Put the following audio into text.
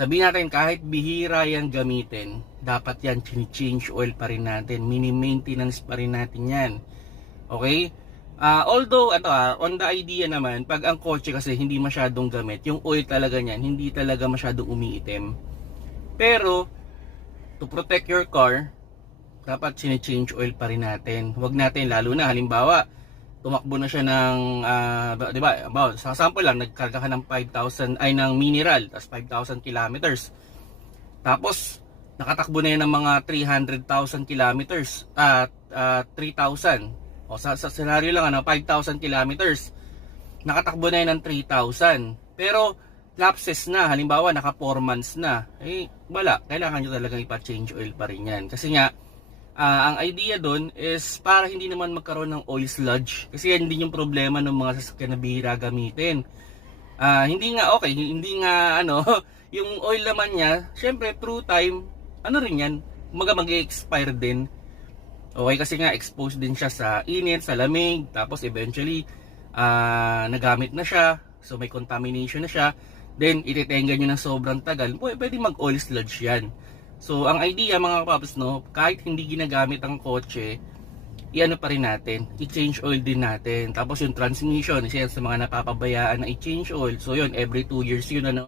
Sabihin natin kahit bihira yan gamitin, dapat yan change oil pa rin natin, mini maintenance pa rin natin yan. Okay? Although on the idea naman, pag ang kotse kasi hindi masyadong gamit, yung oil talaga niyan hindi talaga masyadong umiitim. Pero to protect your car, dapat change oil pa rin natin. Huwag natin, lalo na halimbawa tumakbo na siya ng di ba, sa sample lang nagkarga ka ng 5,000 ay ng mineral, tapos 5,000 kilometers. Tapos nakatakbo na yan ng mga 300,000 kilometers at 3,000. O sa scenario lang 5,000 kilometers. Nakatakbo na yan ng 3,000. Pero lapses na, halimbawa naka 4 months na. Wala, kailangan nyo talagang ipa-change oil pa rin yan. Kasi nga ang idea doon is para hindi naman magkaroon ng oil sludge. Kasi yan din yung problema ng mga sasakyan na bihira gamitin. Hindi nga yung oil naman niya, syempre through time, rin yan, mag-expire din. Okay, kasi nga exposed din siya sa init, sa lamig, tapos eventually nagamit na siya, so may contamination na siya, then ititenga nyo ng sobrang tagal, pwede mag-oil sludge yan. So ang idea mga kapaps, kahit hindi ginagamit ang kotse, i-ano pa rin natin, i-change oil din natin. Tapos yung transmission, isa yan sa mga napapabayaan na i-change oil. So yun, every 2 years yun